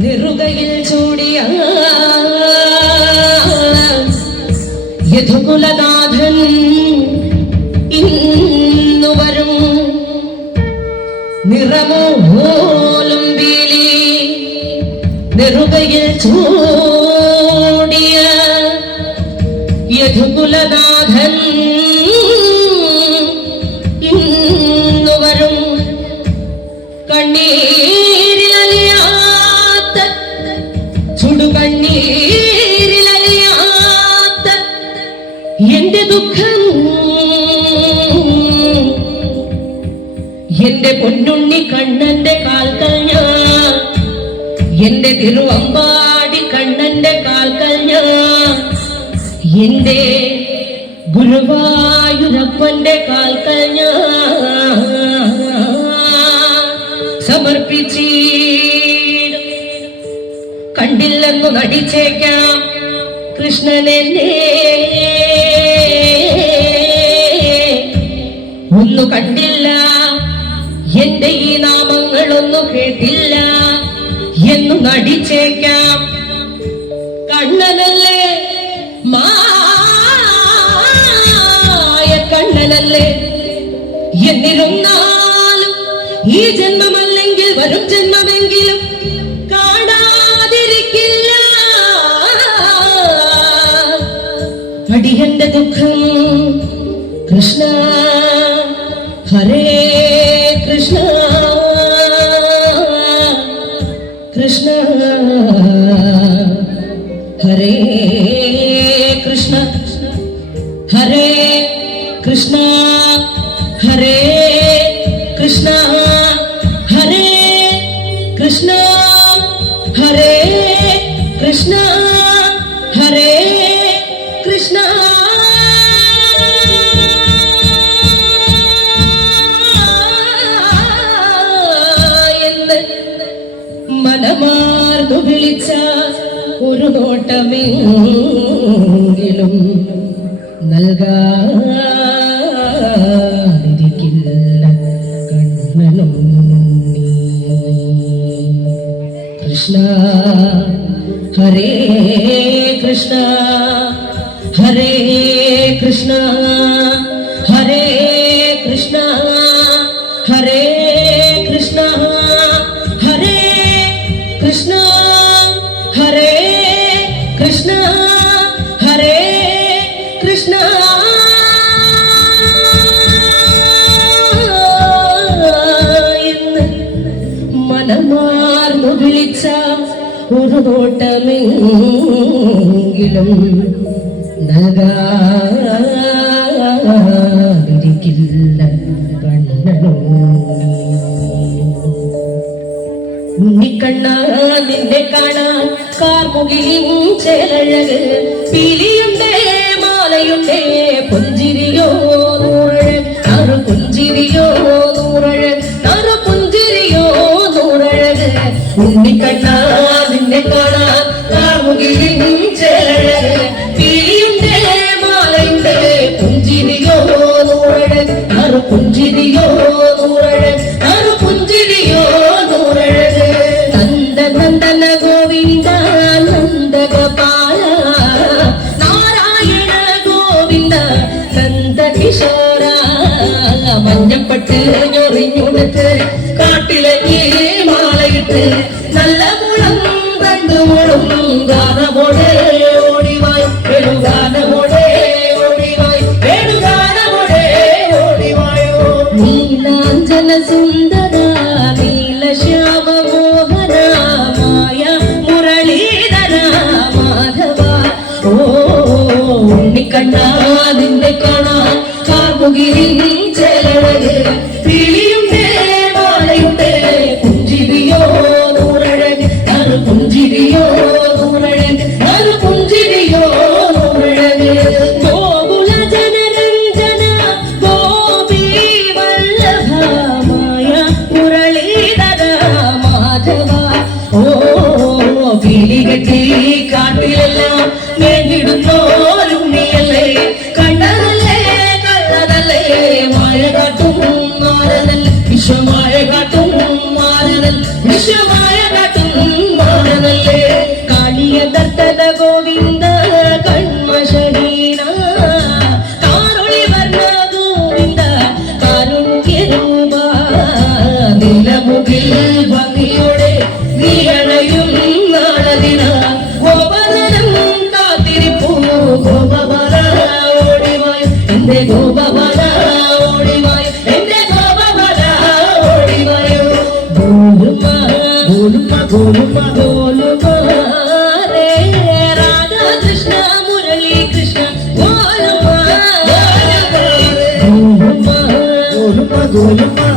നെറുകയിൽ ചൂടിയ യദുകുലനാഥൻ ഇന്നു വരും. നിറമോലും വീലി നെറുകയിൽ ചൂടിയ യദുകുലനാഥൻ ഇന്നു വരും. കണ്ണീരിലലിയാത്ത ചുടുകണ്ണീരിലലിയാത്ത എന്റെ ദുഃഖം എന്റെ പൊന്നുണ്ണി കണ്ണന്റെ കാൽക്കൽ ഞാൻ, എന്റെ തിരുവമ്പാടി കണ്ണന്റെ കാൽക്കൽ ഞാൻ, എന്റെ ഗുരുവായൂരപ്പന്റെ കാൽക്കൽ ഞാൻ സമർപ്പിച്ചിടും. കണ്ടില്ലെന്നു നടിച്ചേക്കാം കൃഷ്ണനെന്നെ, ഒന്നു കണ്ടില്ല എന്റെ ഈ നാമങ്ങളൊന്നു കേട്ടില്ല എന്നു നടിച്ചേക്കാം. കണ്ണനല്ലേ മായ കണ്ണനല്ലേ എന്നിരുന്നാലും ഈ ജന്മമല്ലെങ്കിൽ വരും ജന്മമെങ്കിലും കാണാതിരിക്കില്ല അടിയന്റെ ദുഃഖം. കൃഷ്ണ ഹരേ കൃഷ്ണ കൃഷ്ണ ഹരേ കൃഷ്ണ ഹരേ കൃഷ്ണ ഹരേ കൃഷ്ണ ഹരേ കൃഷ്ണ ഹരേ കൃഷ്ണ ഹരേ കൃഷ്ണ. മനമാർന്നു വിളിച്ച ഒരു നോട്ടമെങ്കിലും നൽകാതിരിക്കില്ല കണ്ണനും നീ. കൃഷ്ണ ഹരേ കൃഷ്ണ ഹരേ കൃഷ്ണ ഹരേ കൃഷ്ണ ഹരേ കൃഷ്ണ ഹരേ കൃഷ്ണ ഹരേ കൃഷ്ണ ഹരേ കൃഷ്ണ. എന്ന് മനമാർന്നു വിളിച്ച ഒരു നോട്ടമെങ്കിലും നൽകാതിരിക്കില്ല കണ്ണനോ. ഉണ്ണിക്കണ്ണ നിന്നെ കാണാൻ കാർമുകിലും ചേലഴക്, പീലിയുണ്ടേ മാലയുണ്ടേ പുഞ്ചിരിയോ നൂറഴക്, അറു പുഞ്ചിരിയോ നൂറഴക്, അറു പുഞ്ചിരിയോ നൂറഴക്. ഉണ്ണിക്കണ്ണ നിന്നെ കാണാൻ കാർമുകിലും ചേലഴക്, പീലിയുണ്ടേ മാലയുണ്ടേ പുഞ്ചിരിയോ നൂറഴക്, അറു പുഞ്ചിരിയോ നൂറഴക്, അറു പുഞ്ചിരിയോ നൂറഴക്. നന്ദനന്ദന ഗോവിന്ദ നന്ദഗോപാല നാരായണ ഗോവിന്ദ നന്ദകിശോര. മഞ്ഞപ്പട്ട് ഞൊറിഞ്ഞുടുത്ത് കാട്ടിലെ ഈ മാലയിട്ട് നല്ല മുളം കണ്ടുമുളും ഗാനമോടെ ഓടിവായ് വെളുഗാനമോടെ ഓടിവായ് വെളുഗാനമോടെ ഓടിവായോ. നീലാഞ്ജന സുന്ദര നീലശ്യാമ മോഹന മായ മുരളീധര മാധവ. ഓ ഉണ്ണിക്കണ്ണ നിന്നെ കാണാൻ കാർമുകിലിൻ ചേലഴക്, പീലിയുണ്ടേ മാലയുണ്ടേ പുഞ്ചിരിയോ നൂറഴക്, അറു പുഞ്ചിരിയോ നൂറഴക്, അറു പുഞ്ചിരിയോ നൂറഴക്. ഗോകുല ജനരഞ്ജന ഗോപീ വല്ലഭ മായ മുരളീധര മാധവ. ഓ പീലികെട്ടി കാട്ടിലെല്ലാം വേണ്ടിടുന്നോരുണ്ണിയല്ലേ, കണ്ണനല്ലേ കള്ളനല്ലേ മായ കാട്ടും മാരനൽ വിശ്വമായ കാട്ടും മാരനൽ വിശ്വമായ കാട്ടും മാരനൽ. ഗോലുമ ഗോലുമാരേ രാധാ കൃഷ്ണ മുരളി കൃഷ്ണ ഗോലുമാ ഗോലുമ ഗോലുമ